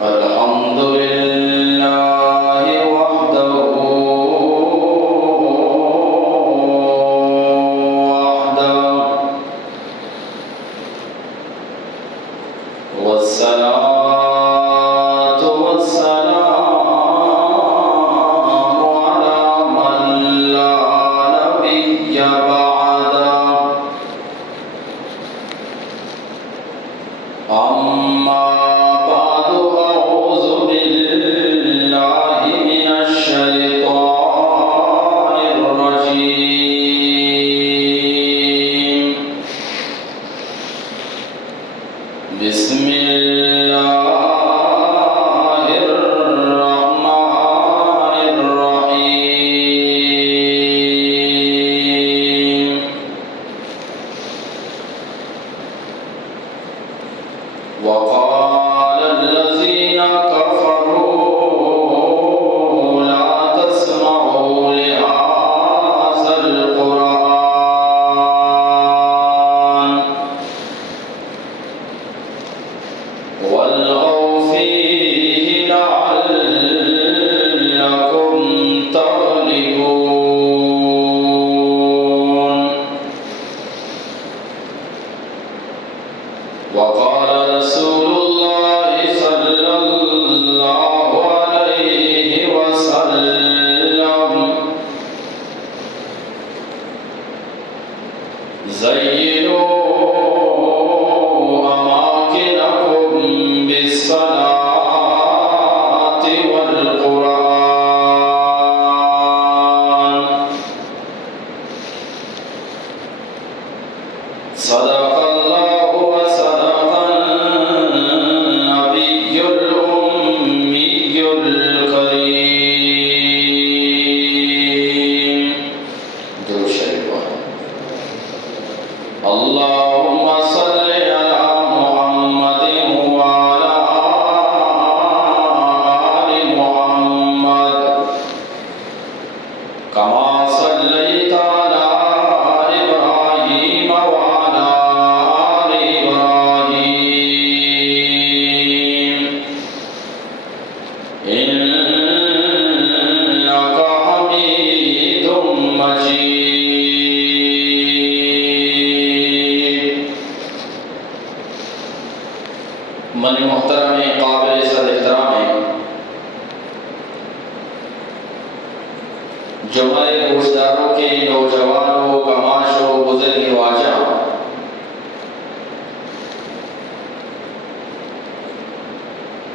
الحمد لله وحده والصلاة والسلام على من لا نبي بعده أما بعد أعوذ بالله من الشيطان الرجيم بسم الله الرحمن الرحيم وقال الذين كفروا لا تسمعوا لهذا القرآن والغوا فيه لعلكم تغلبون وقال رسول الله صلى الله عليه وسلم زينوا أماكنكم بالصلاة والقرآن صدق الله وصدق النبي الأمي الكريم درود شریف اللهم صل على محمد وعلى آل محمد كما صليت على إبراهيم وعلى آل إبراهيم إنك حميد مجيد من محترم قابل صد احترام ہے جمعہ گوشداروں کے نوجوانوں کماشوں بزرگ واجہ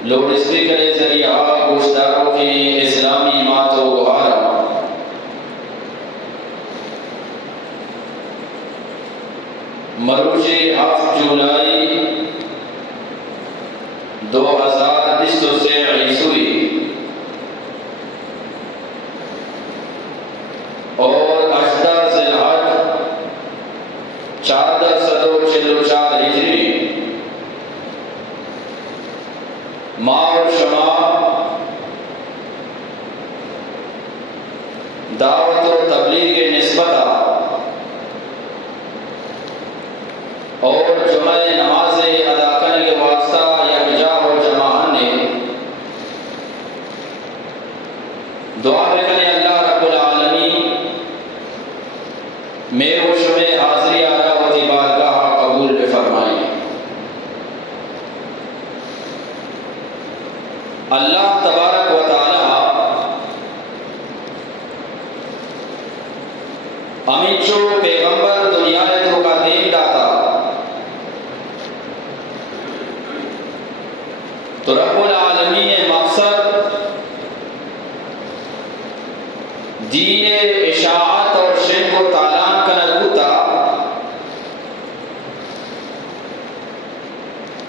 لاؤڈ اسپیکر ذریعہ گوشداروں کے اسلامی مات و گہارا مروج 7 جولائی 2023 عیسوی اور 18 ذی الحج 1444 ہجری ماہ اور شمع دعوت و تبلیغ نسبتہ اور جمعہ نماز ادا کرنے کے واسطہ یکجا و جماعت نے دعا کرنے اللہ رب العالمین میرے و شب حاضری آرہ و بارگاہ قبول فرمائے اللہ تبارک و تعالی ہمیں جو پیغمبر دنیا میں تو کا دین داتا تو رب العالمین مقصد دین اشاعت اور شرک و تعلان کا نکوتا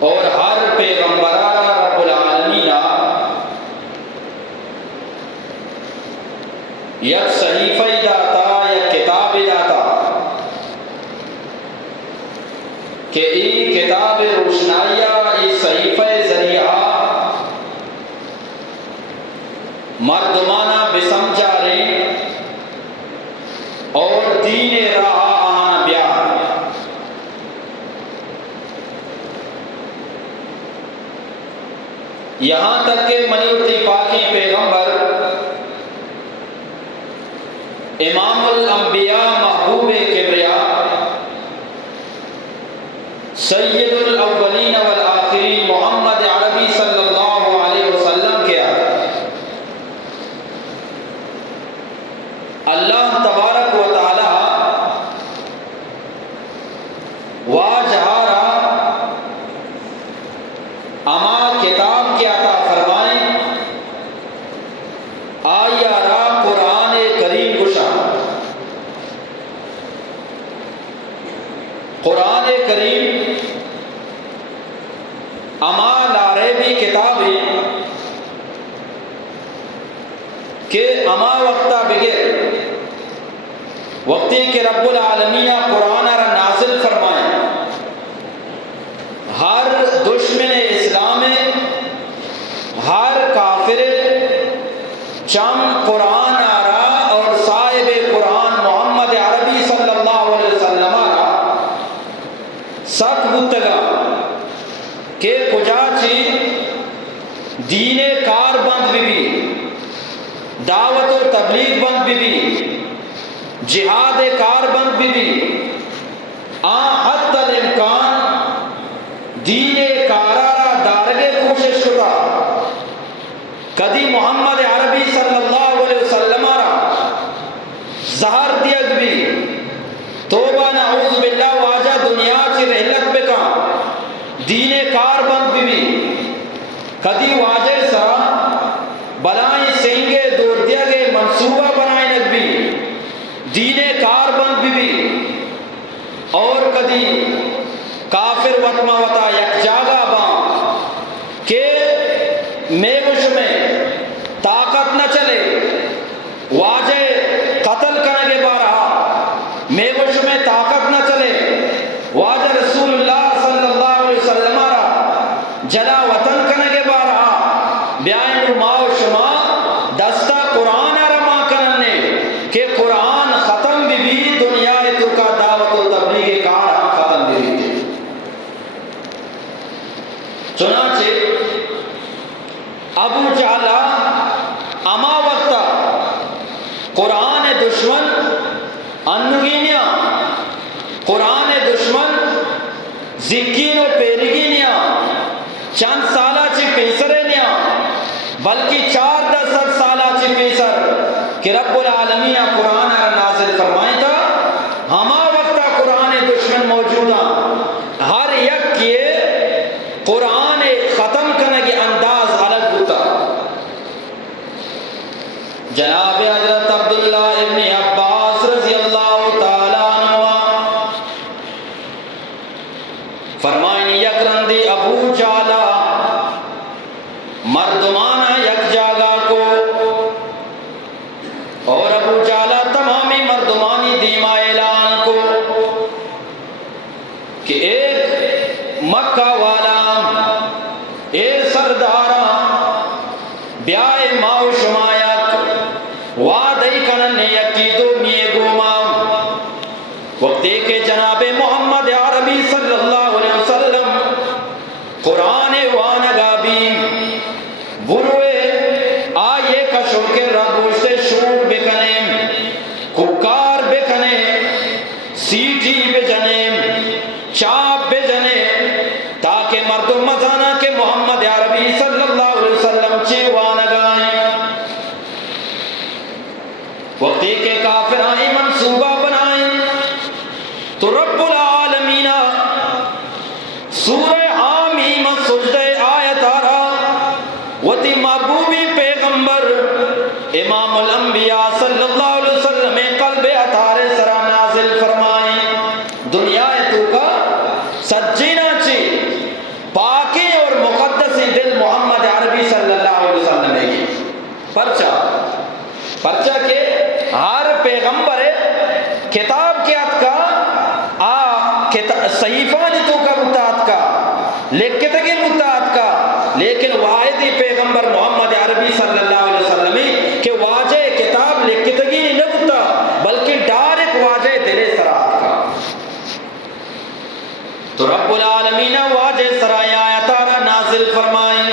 اور ہر پیغمبرہ رب العالمین یک صحیفہ داتا یک کتاب داتا کہ ای کتاب روشنائیہ ای صحیفہ ذریعہ مردمانہ بسمجھا رہے اور دین راہ آنا بیان یہاں تک کہ منیوتی پاکی پیغمبر امام الانبیاء محبوب کبریا سید الاولین والآخرین محمد عربی صلی اللہ علیہ وسلم کے اللہ تبارک و تعالی واجہارا اما کتاب کی عطا فرمائیں آیارا قرآن کریم گشا قرآن کریم اما لارے بھی کتابی کہ اما وقتا بغیر وقتی کہ رب العالمین قرآن را نازل فرمائیں ہر دشمن اسلام ہر کافر چم قرآن آرا اور صاحب قرآن محمد عربی صلی اللہ علیہ وسلم آرا سک بتگا کہ کجا چی دین کار بند بھی دعوت و تبلیغ بند بھی جہاد کار بند بھی حتی الامکان دین کارارا دارگے کوشش کتا کدی محمد عربی صلی اللہ علیہ وسلم را زہر دیگ بھی توبہ نعوذ باللہ واجہ دنیا چی رحلت بکا دین کار بند بھی کدی واجہ سرا بلائیں سینگے دور دیا گئے منصوبہ بنائیں نگبی دین کار بند بھی اور کدی کافر وطمہ وطا یک جاگا باں کہ میگوش میں طاقت نہ چلے واجہ قتل کرنے بارہا میگوش میں طاقت نہ چلے واجہ رسول اللہ صلی اللہ علیہ وسلم را جلا وطن کرنے بارہا بیائن ماؤ شما دستا قرآن رما کرنے کہ قرآن ختم بھی دنیا تو کا دعوت و تبلیغ کار ختم بھی چنانچہ ابو جہل اما وقتا قرآن دشمن انگینیا قرآن دشمن ذکین و پیرگینیا چند سالہ چی پیسرے نیا بلکہ 4-10 سالہ چی پیسر کہ رب العالمین قرآن نازل فرمائیں تھا ہما وقتا قرآن دشمن موجودا ہر یک کیے قرآن ختم کرنے کے انداز الگ ہوتا جناب حضرت عبداللہ ابن عباس رضی اللہ تعالیٰ عنہ فرمائیں یک رندی ابو جالا مردمانہ یک جاگا کو اور ابو جالا تمامی مردمانی دیما اعلان کو کہ ایک مکہ والا اے سردارا بیائے ماؤ شمایت وعدی کنن یکی دو میے گوما وقتی کہ جناب محمد عربی صلی اللہ علیہ وسلم قرآن وانگا بھی بروے آئے کشو کے ربوش سے شور بکنے ککار بکنے سیٹی بجنے چاپ بجنے تاکہ مردم مزانہ کے محمد عربی صلی اللہ علیہ وسلم چیوانگائیں وقتی کے کافرائیں منصوبہ بنائیں تو رب العالمین سورہ حامیم سجدہ آیت آرہا وتی محبوبی پیغمبر امام الانبیاء صلی اللہ علیہ وسلم قلب اتار سرا نازل فرمائیں دنیا تو کا سجینا چی پاکی اور مقدسی دل محمد عربی صلی اللہ علیہ وسلم کی پرچہ کے ہر پیغمبر کتاب کے عد کا صحیفہ نہیں تو کا متعد کا لکھتے کے متعد کا لیکن واحدی پیغمبر محمد عربی صلی اللہ علیہ وسلم کہ واجہ کتاب لکھتے کی نہیں لگتا بلکہ ڈائریکٹ واجہ دل سرات کا تو رب العالمین واجہ سرائے آیتارہ نازل فرمائیں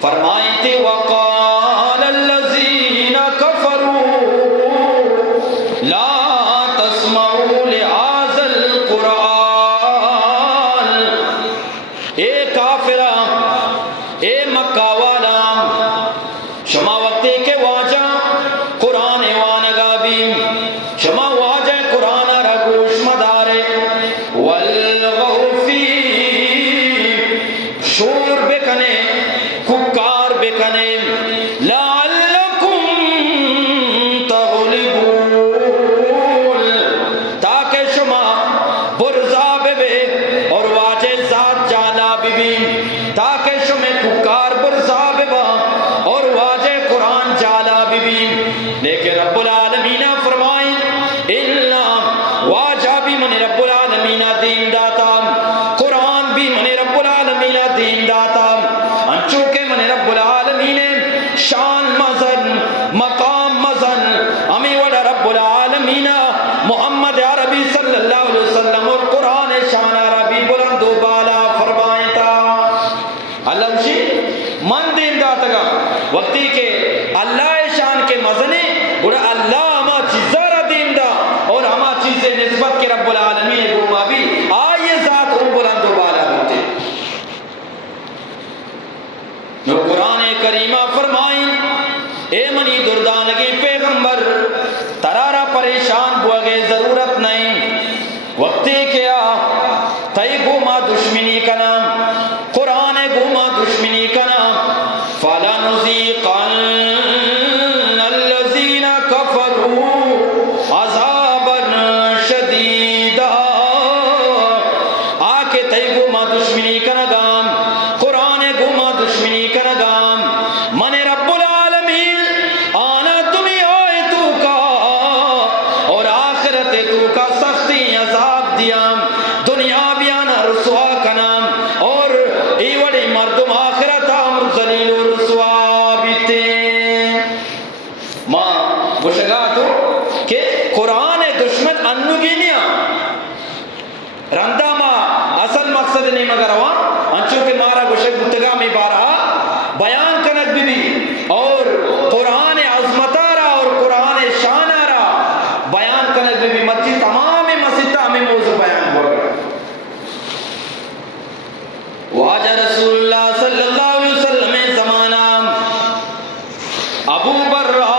فرمائیں تھے وقال الذین کفروا لا تسمعوا لهذا القرآن، اے کافرہ اے مکہ والا شما وقتی کے واجہ قرآن وانگا بھی شما واجہ قرآن را گوش مدارے والغو فی شور بکنے ککار بکنے لعلکم تغلبون، تاکہ شما برزا بے اور واجہ ذات جانا بھی، تاکہ شما ککار برزا بے اور واجہ قرآن جالا بھی۔ لیکن رب العالمین فرمائیں اللہ واجہ بھی من رب العالمین دین داتا، قرآن بھی من رب العالمین دین داتا، انچوکہ من رب العالمین شان مزن مقام مزن ہمیں وڈا رب العالمین محمد عربی صلی اللہ علیہ وسلم اور قرآن شان عربی بلند و بالا فرمائیں تا اللہ اسی من دین داتا گا وقتی کہ اللہ شان کے مزنے بڑا اللہ ہما چیزہ را دین دا اور ہما چیزیں نسبت کے رب العالمین کو ما بھی آئیے ذات ہم بلند و بالا ہوتے۔ جو قرآن کریمہ فرمائیں اے منی دردانگی پیغمبر ترارا پریشان بوگے ضرورت نہیں، وقتی کیا تئی گوما دشمنی کا نام قرآن گوما دشمنی کا نام فَلَنُذِيقَنَّ الَّذِينَ كَفَرُوا عَذَابًا شَدِيدًا، آکے تئی گوما دشمنی کا نگام قرآن گوما دشمنی کا نگام من رب العالمین آنا دنیا تو کا اور آخرت تو کا سختی عذاب دیا، دنیا بھی آنا رسوا کا نام اور ایوڑی مردم آخرت آمر ذلیل و رسوا بیتے۔ ماں گوشگا تو کہ قرآن دشمن انگی نیا رندہ ماں اصل مقصد نہیں مگر ہوا انچو کہ مارا گوشگ بتگا میں بارا بیان کنک بھی اور قرآن عظمتارا اور قرآن شانارا بیان کنک بھی مسجد تمام مسجد ہمیں موضوع بیان ہوا گیا۔ واجہ رسول اللہ صلی اللہ علیہ وسلم زمانہ ابو برہ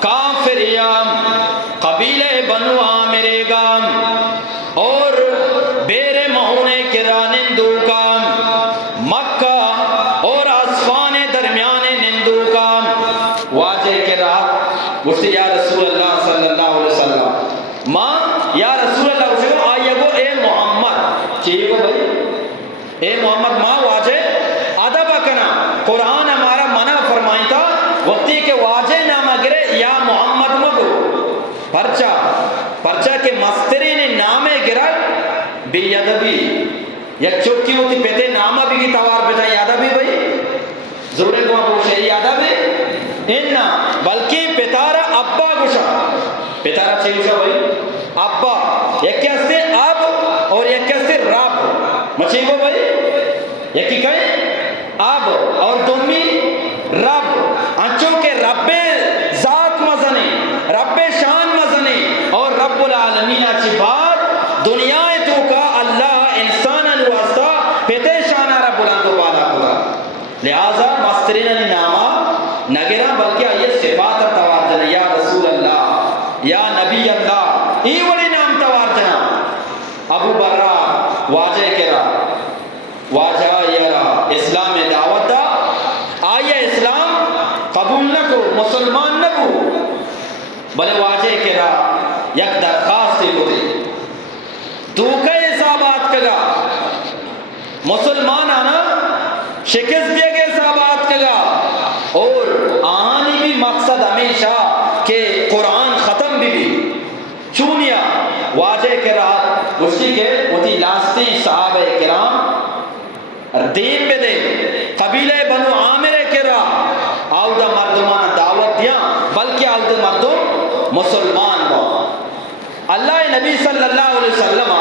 کافریام قبیلہ بنو عامر گام اور بیر مہونے کرا نندو کام مکہ اور آسفان درمیان نندو کام واجہ کرا گوشتی یا رسول اللہ صلی اللہ علیہ وسلم ماں یا رسول اللہ وسلم آئیے گو اے محمد چاہیے گو بھائی اے محمد ماں واجہ ادب کنا قرآن ہمارا منع فرمائی تھا وقتی کہ واجہ نامہ گرے یا محمد مگو پرچہ کے مستری نے نامے گرا بے ادبی یک چوکی ہوتی پیتے نامہ بھی کی توار بیٹا یادہ بھی بھائی ضرورے کو آپ گوشے یادہ بھی انہا بلکہ پیتارا ابا گوشا پیتارا چھے گوشا بھائی ابا یک کہستے اب اور یک کہستے رب مچھے گو بھائی یکی کہیں اب اور دومی رب انچوں کے رب ذات مزنے رب شان مزنے اور رب العالمین اچھی بات دنیا تو کا اللہ انسان الواسطہ پیتے شانہ رب العالمین بالا خدا لہذا مسترین نامہ نگرہ بلکہ یہ صفات توارجن یا رسول اللہ یا نبی اللہ ای وڑی نام توارجن ابو برہ واجہ کرا واجہ یرا اسلام دعوت دا آئیے اسلام قبول نہ کو مسلمان نہ کو بلے واجہ کرا یک درخواست کو دے تو کئی حسابات کگا مسلمان آنا شکست دے گے حسابات کگا اور آنی بھی مقصد ہمیشہ کہ قرآن ختم بھی چونیا واجہ کرا اسی کے وہی لاستی صحابہ کرام دین بے دے قبیلہ بنو عامر کرا آودہ مردمان دعوت دیا بلکہ آودہ مردم مسلمان ہوا اللہ نبی صلی اللہ علیہ وسلم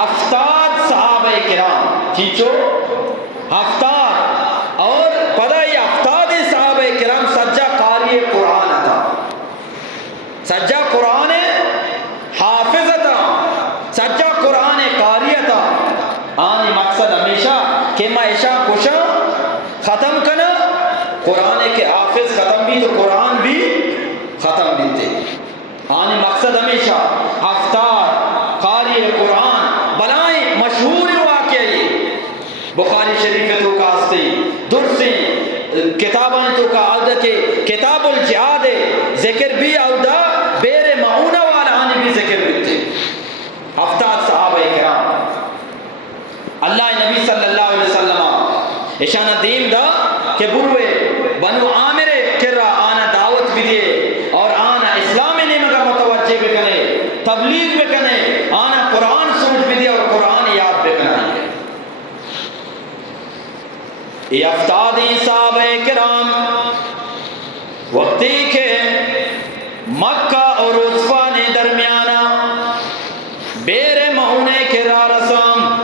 افتاد صحابہ کرام چیچو افتاد ہمیشہ کہ میں ایشا کشا ختم کنا قرآن کے حافظ ختم بھی تو قرآن بھی ختم بھی تھے آنے مقصد ہمیشہ ہفتار قاری قرآن بلائیں مشہور واقعہ یہ بخاری شریف تو کاستے درسی کتابان تو کا عہدہ کے کتاب الجہاد ذکر بھی عہدہ بیر معونہ والا آنے بھی ذکر بھی تھے ہفتار صحابہ کرام اللہ نبی صلی اللہ علیہ وسلم اشانہ دیم دا کہ بروے بنو عامر کرا آنا دعوت بھی دے اور آنا اسلامی نعمہ کا متوجہ بھی کنے تبلیغ بھی کنے آنا قرآن سمجھ بھی دے اور قرآن یاد بھی کنے یہ افتادی صحابہ کرام وقتی کے مکہ اور عثفان درمیانہ بیر مہونے کے رارسام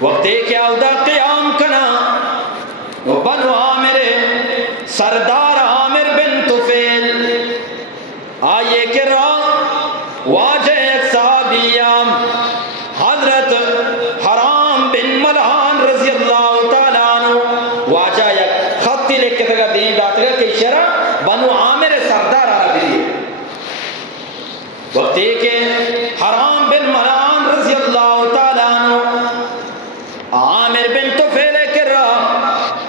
وقتی کے عہدہ قیام کنا بنو عامر سردار عامر بن طفیل آئیے کرا واجہ ایک صحابیام حضرت حرام بن ملحان رضی اللہ تعالیٰ عنہ واجہ ایک خطی لکھ کے تکا دین داتا گا کہ شرع بنو عامر سردار عربی دیئے وقتی کہ حرام بن ملحان رضی اللہ تعالیٰ عنہ عامر بن طفیل کرا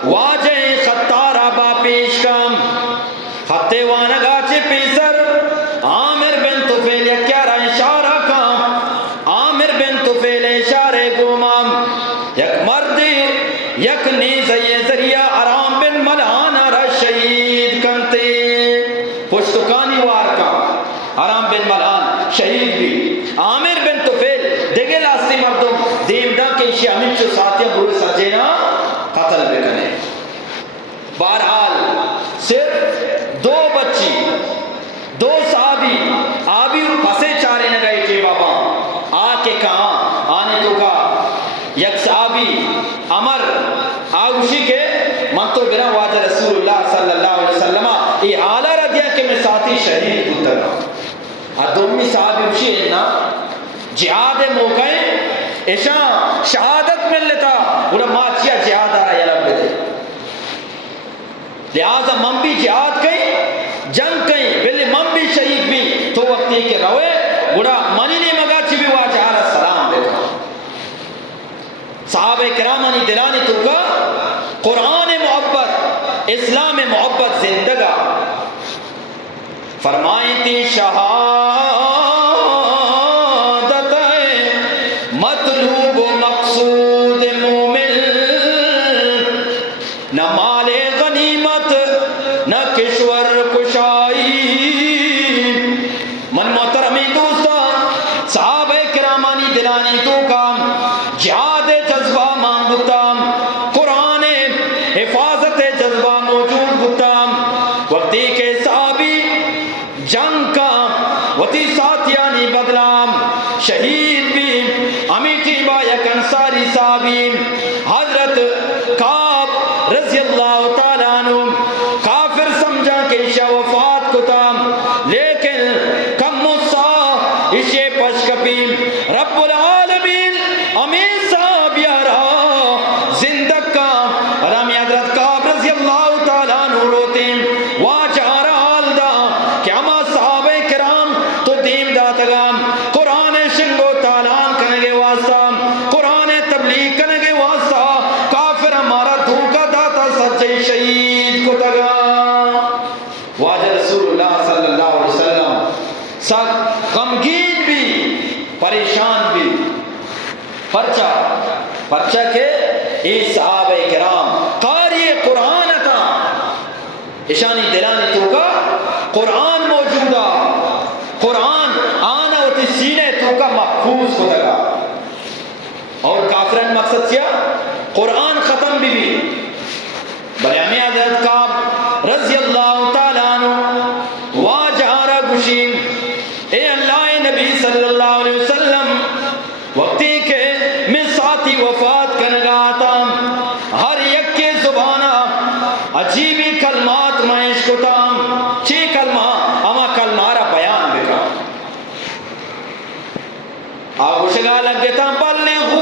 واجہ خطار آبا پیش کام خطے وانگا چی پیسر عامر بن طفیل کیا را اشارہ کام عامر بن طفیل اشارے گومام یک مردی یک نیزی ذریعہ حرام بن ملحان را شہید کنتے پشتکانی وار کام حرام بن ملحان شہید بھی عامر بن طفیل دیگے لاستی مردم دیم دا کہ اسی امین چو ساتھیا بروی سجینا قتل بکنے بہرحال صرف دو بچی دو صحابی آبی پسے چارے نہ گئے کہ بابا آ کے کہاں آنے تو کا یک صحابی عمر آگوشی کے من تو بنا واجہ رسول اللہ صلی اللہ علیہ وسلم یہ حالہ رہ دیا کہ میں ساتھی شہید ہوتا رہا دومی صحابی اچھی ہے نا جہاد موقع ایشا شہادت مل لیتا انہا ماچیا جہاد آ رہا ہے لب دے لہذا من بھی جہاد کہیں جنگ کہیں بلے من بھی شہید بھی تو وقتی کے روے گڑا منی نے مگا چی بھی واجہ علیہ السلام دیکھا صحابہ کرامانی دلانی تو کا قرآن محبت اسلام محبت زندگا فرمائیں تی شہادت مطلوب و مقصود مومن نہ مال غنیمت نہ کشور کشائی من محترمی دوستا صحابہ کرامانی دلانی تو کام جہاد جذبہ مانگتام قرآن حفاظت جذبہ موجود گتام وقتی کے صحابی جنگ کا وتی ساتھیانی بدلام شہید بھی امیٹی با یک انصاری صحابی حضرت کعب رضی اللہ تعالیٰ عنہ کافر سمجھا کہ شاہ وفات کو تام لیکن کم مصا اسے پشکپی رب العالمین امین صاحب یارا زندگ کا رامی حضرت کعب رضی اللہ تعالیٰ عنہ روتے واجہ حال دا کہ اما صحابہ کرام تو دیم داتگام قرآن شنگو تالان کنگے واسطہ قرآن تبلیغ کنگے واسطہ کافر ہمارا دھوکہ داتا سچے شہید کو تگا واجہ رسول اللہ صلی اللہ علیہ وسلم سخت غمگین بھی پریشان بھی پرچہ کے اس صحابہ کرام قاری قرآن تھا اشانی دلانی تو کا قرآن موجودہ قرآن آنا ہوتی سینے تو کا محفوظ ہو لگا اور کافران مقصد کیا قرآن ختم بھی بلے ہمیں حضرت کعب رضی اللہ تعالیٰ عنہ واجہارہ گشیم اے اللہ نبی صلی اللہ علیہ وسلم وقتی کے میں ساتھی وفات کنگا آتا ہر یک کے زبانہ عجیبی کلمات معیش کو تام چی کلمہ اما کلمارا بیان بکا آگوشگا لگتا بلغو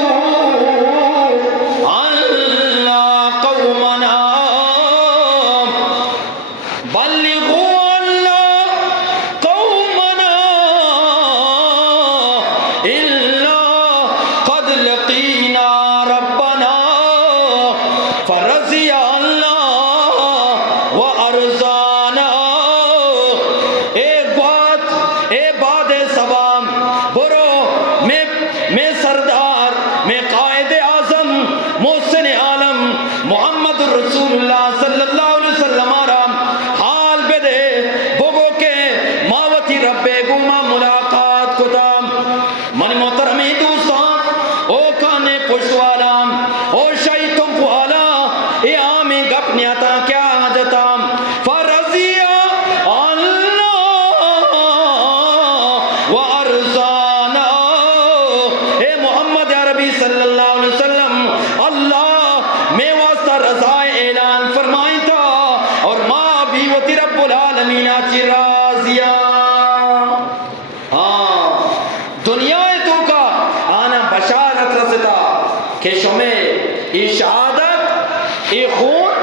ای شہادت ای خون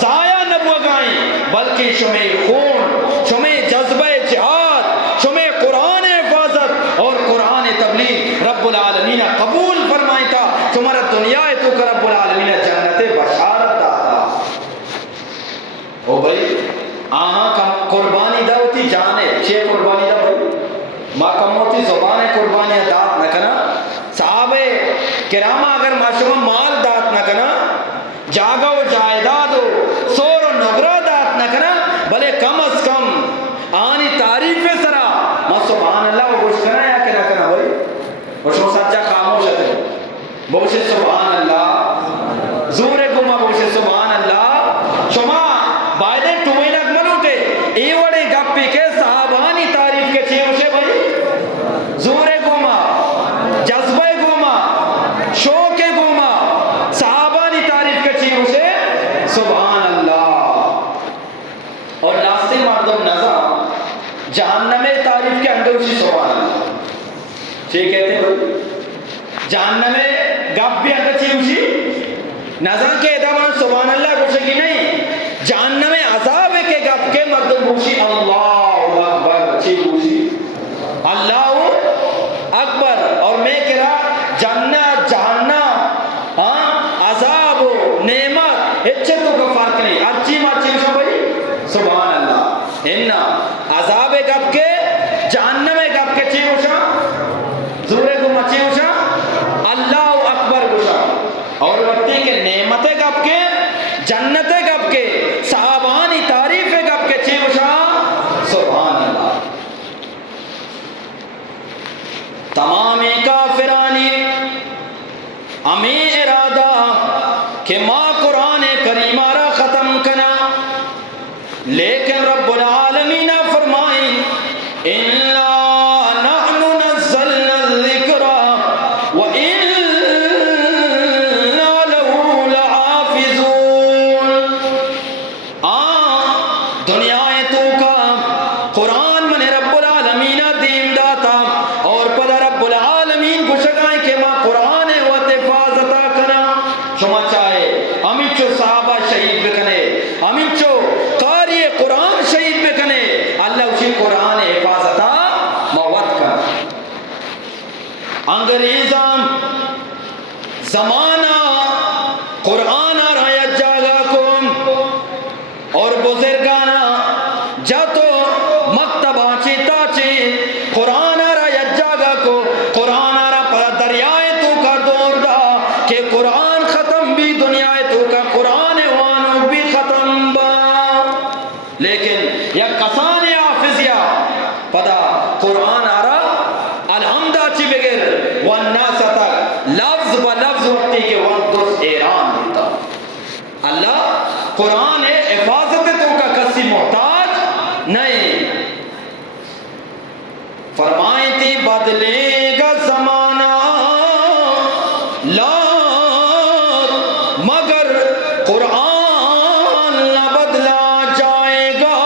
ضائع نہ بگائیں، بلکہ شمع خون، شمع جذبہ جہاد، شمع قرآن حفاظت اور قرآن تبلیغ رب العالمین قبول فرمائی تھا. تمہارا دنیا ہے تو کہ رب العالمین جنت بشارت داتا. او بھائی آہاں قربانی دا ہوتی جانے چھے قربانی دا بھائی ما کم ہوتی زبان قربانی دات نہ کنا. صحابہ کرام اگر معشوم مال دات نہ کنا، جاگا و جائیداد و سور و نگرہ دات نہ کنا، بلے کم از کم آنی تعریف سرا ما سبحان اللہ وہ گوش کنا یا کنا کنا بھائی وشو سجا خاموش ہے بوشے سبحان اللہ زور گما بوشے سبحان اللہ. شما بائدے ٹوئنک ملوٹے ای وڑے گپی کے صحابانی تعریف کے چھے وشے بھائی زور گما جذبہ گما شوق گما صحابانی تعریف کے چھے وشے سبحان اللہ. اور لاستی مردم نظام جہنم تعریف کے اندر اسی سبحان اللہ چھے کہتے ہیں بھائی جہنم گپ بھی اندر چھے اسی نظام کے ادامان سبحان اللہ گوشے کی نہیں، جہنم عذاب کے گپ کے مردم گوشی اللہ اکبر چھے گوشی اللہ اکبر. اور میں کہا جنت جہنم عذاب نعمت اچھے تو کا فرق نہیں، ارچی مارچی شو بھائی سبحان اللہ. انہا عذاب گپ کے جہنم گپ کے چھے گوشا زورے کو مچے گوشا اللہ اکبر گوشا. اور وقتی کے نعمت گپ کے جنت گپ کے صحابانی تعریف گپ کے چھے گوشا سبحان اللہ. تمام کافرانی ہمیں ارادہ کہ ماں قرآن کریمہ را ختم کنا، لیکن رب العالمین فرمائیں اِنَّا نَحْنُ نَزَّلْنَا الذِّكْرَ وَإِنَّا لَهُ لَحَافِظُونَ. دنیا تو کا قرآن من رب العالمین دیم داتا اور پدا رب العالمین گشگائیں کہ ماں قرآن و حفاظتا کنا. شما چاہے ہمیں صحابہ شہید بکنے، ہمیں قاری قرآن شہید بکنے، اللہ اسی قرآن حفاظتا موت کر. انگریزاں زمانہ قرآن رایت جاگا کم اور بزرگانا جاتو مکتبہ چیتا چی قرآن رایت جاگا کو قرآن را پر دریائے تو کا دور دا کہ قرآن ختم بھی دنیا تو کا قرآن وانو بھی ختم با. لیکن یا کسان حافظیا پدا قرآن آرا الحمدہ چی بغیر والناس تک لفظ با لفظ وقتی کے وقت ایران دیتا. اللہ قرآن حفاظت تو کا کسی محتاج نہیں. فرمائیں تھی بدلے گا زمانہ لا مگر قرآن نہ بدلا جائے گا.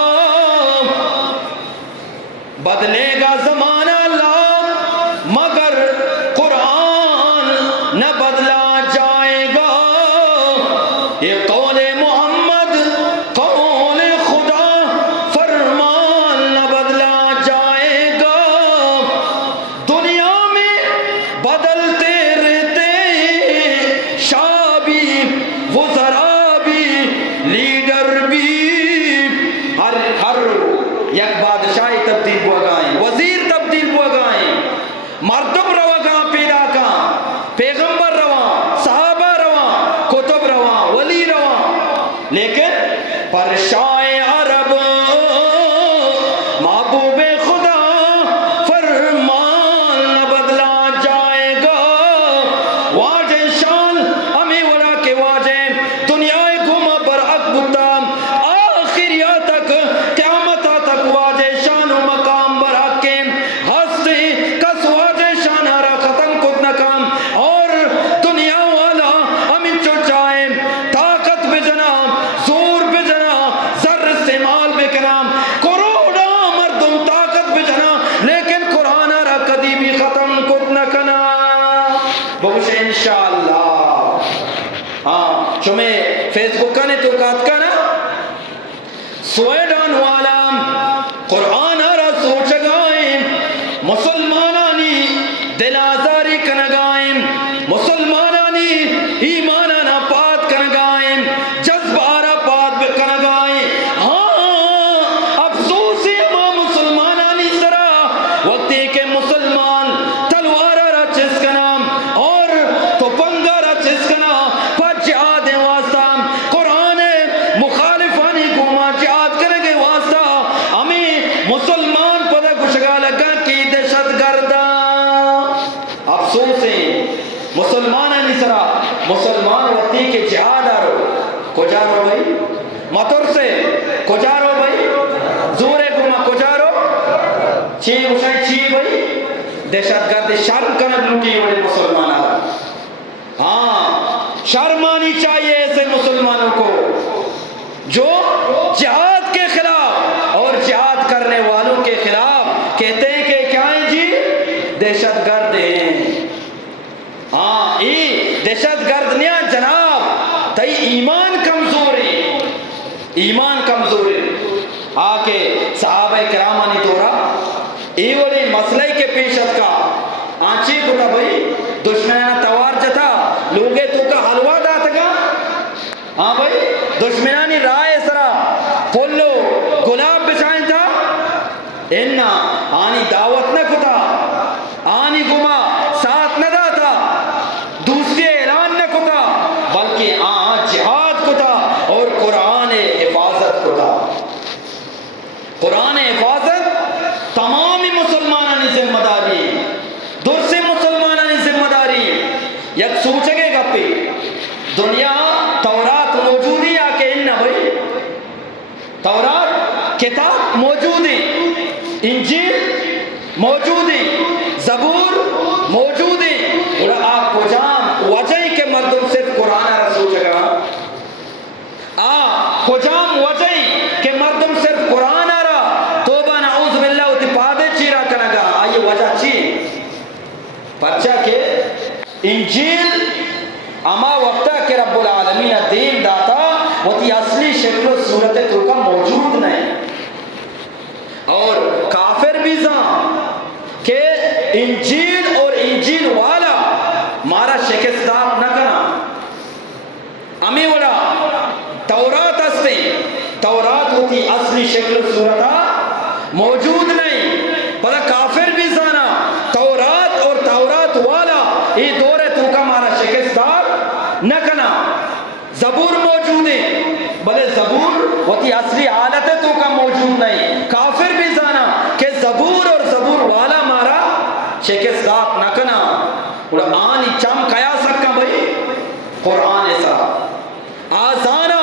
بدلے گا زمانہ لا مگر قرآن نہ بدلا جائے گا. یہ قول محمد قول خدا فرمان نہ بدلا جائے گا. دنیا میں بدلتے رہتے شاہ بھی وزراء بھی لیڈر بھی ہر یک بادشاہی تبدیل ہوا گائیں، وزیر تبدیل ہوا گائیں، مردم روا گاں پیدا کاں، پیغمبر روا، صحابہ روا، کتب روا، ولی روا. لیکن پر شاہ عرب محبوب خدا فرمان نہ بدلا جائے گا. واجہ شان ہمیں ولا کے واجہ دنیا گھوما برحق بتا آخریا تک قیامت تک واجہ شان و مقام برحق کے ہستے کس واجہ شان ہرا ختم کت نکام. اور دنیا والا ہمیں چو چاہے طاقت بجنا زور بجنا زر ہاں چمے فیس بک نے تو کات کا نا سویڈان والا قرآن را سوچ گائیں مسلمانانی دل آزاری کنگائیں مسلمانانی ایمانانا پات کنگائیں جذبارا پات کنگائیں ہاں افسوسی ہما مسلمانانی سرا وقتی کے مسلمان تلوارا را چسکنا اور توپنگا را چسکنا پر جہاد واسطہ قرآن مخالفانی گوما جہاد کرنے واسطہ ہمیں مسلمان پدہ کشگا لگا کی دہشت گردہ افسوس ہے مسلمانانی سرا مسلمان وقتی کے جہاد آرو کجارو بھائی مطر سے کجارو بھائی زورے گوما کجارو چی گوشائی چی بھائی دہشت گردی شرم کنک لوٹی ہوئے مسلمان آرہ ہاں شرمانی چاہیے ایسے مسلمانوں کو جو جہاد کے خلاف اور جہاد کرنے والوں کے خلاف کہتے ہیں کہ کیا ہیں جی دہشت گرد ہیں ہاں یہ دہشت گرد نیا جناب تئی ایمان کمزور ہے ایمان کمزور ہے آکے صحابہ کرامانی دورا ایوڑی مسئلہ کے پیشت کا آنچی کتا بھائی دشمنان توار جتا لوگے تو کا حلوہ داتا گا ہاں بھائی دشمنانی رائے سرا پھولو گلاب بچائیں تھا انہا آنی دعوت نہ کتا آنی گما ساتھ نہ داتا دوسری اعلان نہ کتا بلکہ جہاد کتا اور قرآن حفاظت کتا قرآن حفاظت تمامی مسلمانانی ذمہ داری دوسرے مسلمانانی ذمہ داری یک سوچے گے گپی دنیا تورات موجودی آکے انہا بھائی تورات کتاب موجودی انجیل موجودی زبور موجودی اور آپ کو جام وجہ کے مردم صرف قرآن رسول جگہ کو جام وجہ کے مردم صرف قرآن آرہ توبہ نعوذ باللہ ہوتی پادے چیرہ کنگا آئیے وجہ چی پرچہ کے انجیل اما وقتا کہ رب العالمین دین داتا وہ اصلی شکل و صورت تو کا موجود نہیں اور کافر بھی زان کہ انجیل اور انجیل والا مارا شکستات نہ کنا امی والا تورات استے تورات ہوتی اصلی شکل و صورت موجود نہیں پر کافر بھی زانا تورات اور تورات والا یہ دور تو کا مارا شکستات نہ کنا زبور موجود ہے بلے زبور وہی اصلی حالت تو کا موجود نہیں کافر بھی زانا کہ زبور اور زبور والا مارا شکستات نہ کنا اور آنی چم کیا سکا بھئی قرآن ایسا آزانا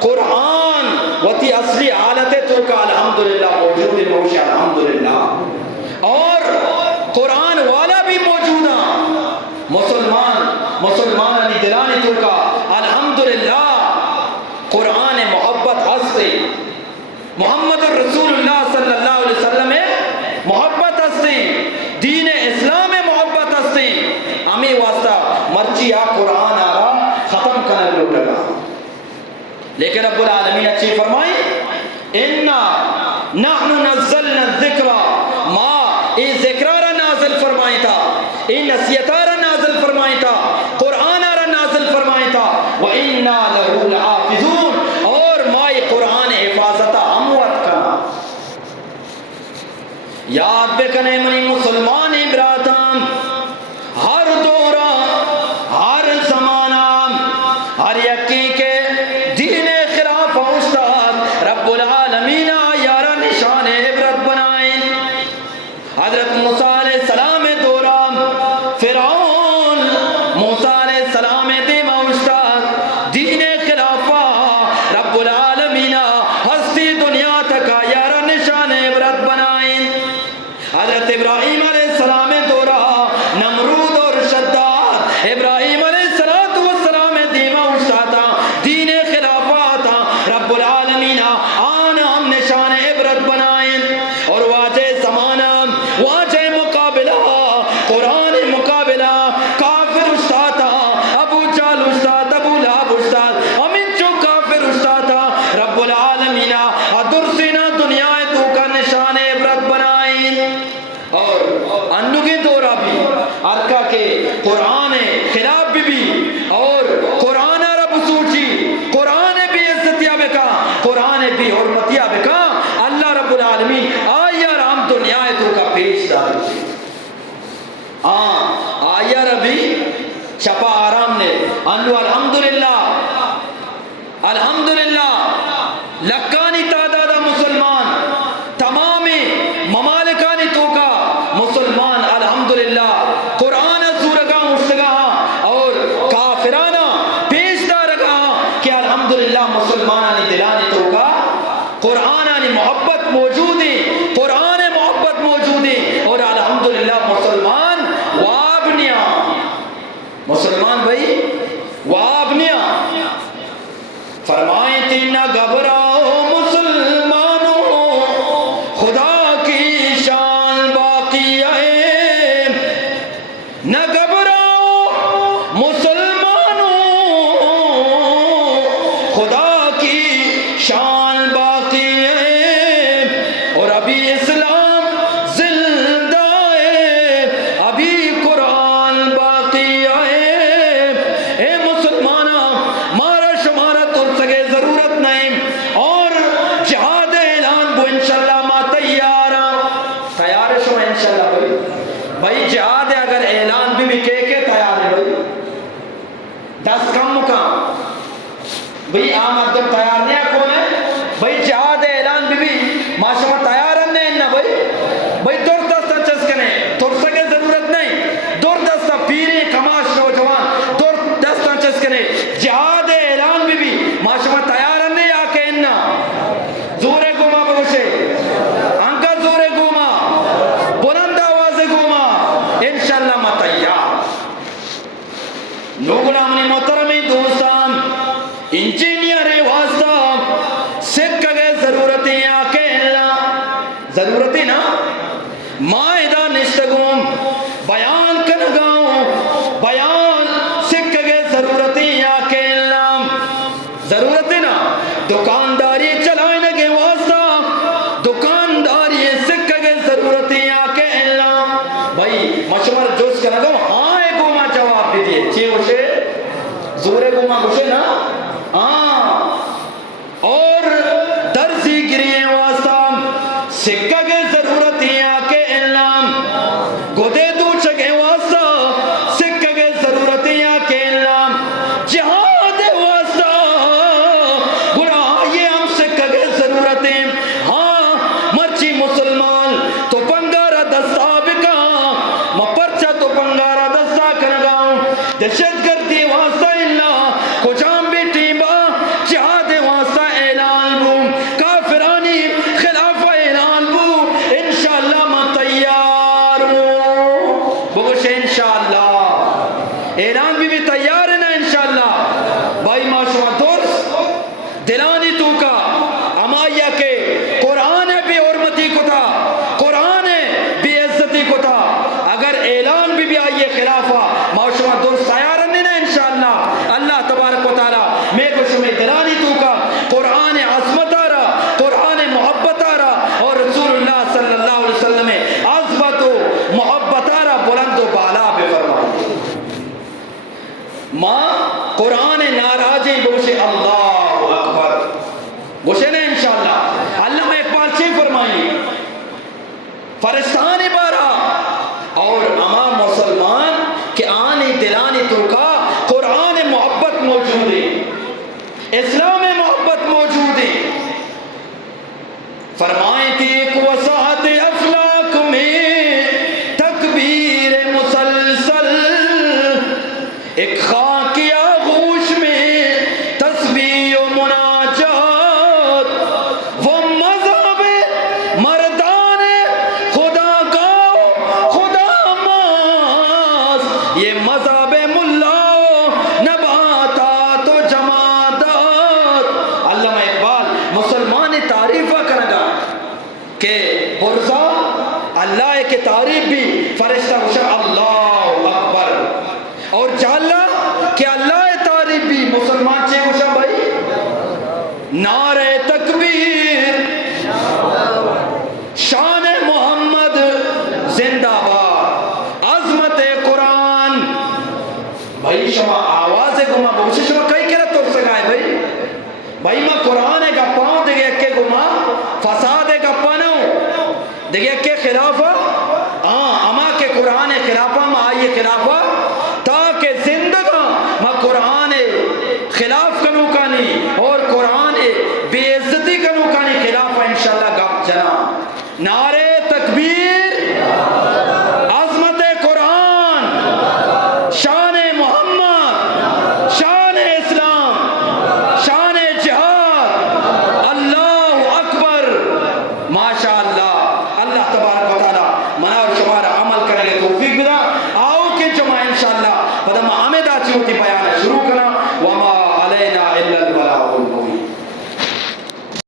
قرآن وہی اصلی حالت تو کا الحمدللہ موجود ہے موشی الحمدللہ اور قرآن والا بھی موجود ہے مسلمان علی دلانی تو کا الحمدللہ قرآن محبت ہستے محمد رسول اللہ صلی اللہ علیہ وسلم محبت ہستے دین اسلام محبت ہستے ہمیں واسطہ مرچی آ قرآن آرہا ختم کرنے لوگ لگا لیکن رب العالمین اچھی فرمائی اِنَّا نَحْنُ نَزَّلْنَا الذِّكْرَ ما ای ذکرارا نازل فرمائی تھا ای نصیحتارا نازل فرمائی تھا قرآن آرہ نازل فرمائی تھا وَإِنَّا لَهُ لَحَافِظُونَ اور مائی قرآن حفاظتا اموت کا یاد بکنے منی مسلمان براتان ہر دورہ ہر زمانہ ہر یکی کے دین خلاف استاد رب العالمین یارا نشان عبرت بنائیں حضرت موسیٰ علیہ السلام دورہ فرعون موسیٰ علیہ السلام دیمہ استاد دین خلافہ رب العالمین ہستی دنیا تکا یارا نشان عبرت بنائیں حضرت ابراہیم علیہ السلام دورہ نمرود اور شداد ابراہیم علیہ السلام دیمہ استاد الحمدللہ مسلمانانی دلانی تو کا قرآنانی محبت موجودی، قرآن محبت موجودی، اور الحمدللہ مسلمان وابنیا، مسلمان بھائی وابنیا فرمائیں تھی نہ گھبراؤ مسلمانوں خدا کی شان باقی ہے، نہ گھبراؤ مسلمانوں خدا کی شان باقی ہے، اور ابھی اسلام زندہ ہے، ابھی قرآن باقی ہے، اے مسلمانہ مارا شمارا تر سکے ضرورت نہیں، اور جہاد اعلان بو انشاءاللہ ما تیارا تیار شو انشاءاللہ بھائی جہاد اگر اعلان بھی کے تیار ہے بھائی 10 کم مقام بھئی آمد جب تیار نہیں کون ہے بھئی جہاد اعلان بھی ماشاءاللہ تیار نہیں نا بھئی دور دستا چسکنے دور سکے ضرورت نہیں، دور دستا پیری کماش نوجوان دور دستا چسکنے جہاد اعلان بھی ماشاءاللہ تیار نہیں آکے اننا زورے گوما بگوشے انکا زورے گوما بلند آوازے گوما انشاءاللہ ما تیار نوگلامنی محترمی دوستان انجینئر واسطہ سکھ گئے ضرورتیں آکے اللہ ضرورتی نا مائدہ نشتگوم بیان کنگاؤں بیان سکھ گئے ضرورتیں آکے اللہ ضرورتی نا دکانداری چلائیں گے واسطہ دکانداری سکھ گئے ضرورتیں آکے اللہ بھائی مشور جوز کنگاؤں ہاں ایک گوما جواب بھی دیئے چھے ہوشے زورے گوما گوشے نا اور درزی گریے واسطہ سکہ کے ضرورتیں آکے علام گودے دو چگے واسطہ سکہ کے ضرورتیں آکے علام جہاد واسطہ گنا یہ ہم سکہ کے ضرورتیں ہاں مرچی مسلمان تو پنگارا دستا بکا مپرچا تو پنگارا دستا کنگاؤں دشت گردی واسطہ اللہ کو جام بھی ٹیمبا جہاد واسطہ اعلان بو کافرانی خلاف اعلان بو انشاءاللہ ما تیار ہوں بگوش انشاءاللہ اعلان بھی تیار ہے نا انشاءاللہ بھائی معاشوہ درس دلانی تو کا امائیہ کے قرآن بھی حرمتی کو تھا قرآن بھی عزتی کو تھا اگر اعلان بھی آئیے خلافہ معاشوہ درس تیار نہیں نا انشاءاللہ اللہ تبارک و تعالی میں کو شمع دلانی تو کا قرآن عظمت آ رہا قرآن محبت آ رہا اور رسول اللہ صلی اللہ علیہ وسلم عظمت و محبت آ رہا بلند و بالا بے فرمائے ماں قرآن ناراجی گوشے اللہ اکبر گوشے نے انشاءاللہ اللہ اقبال چی فرمائی فرشتانی بارا اور اما مسلمان کہ آنی دلانی تو کا قرآن محبت موجود ہے اسلام محبت موجود ہے فرمائیں تھی ایک وسعت افلاک میں تکبیر مسلسل ایک خاکی آغوش میں تسبیح و مناجات وہ مذہب مردان خدا کا خدا ماس یہ مذہب ملاؤ نباتات و جمادات علامہ اقبال مسلمان تعریفہ کرنگا کہ برزا اللہ کے تعریف بھی فرشتہ ہوشا اللہ اکبر اور جاللہ کہ اللہ تعریف بھی مسلمان چھے ہوشا بھائی نعرہ تکبیر شان محمد زندہ باد عظمت قرآن بھائی شما آواز گما بہت شما کئی کرا تو سکائے بھائی میں قرآن کا پاؤں دیکھے اکے گما فساد کا پانوں دیکھے اکے خلافہ اما کے قرآن خلافہ میں آئیے خلافہ تاکہ زندگاں میں قرآن خلاف کنو کانی اور قرآن بے عزتی کنو کانی خلافہ انشاءاللہ گپ جنا نعرہ تکبیر عظمت قرآن شان محمد شان اسلام شان تھی بیان شروع کرنا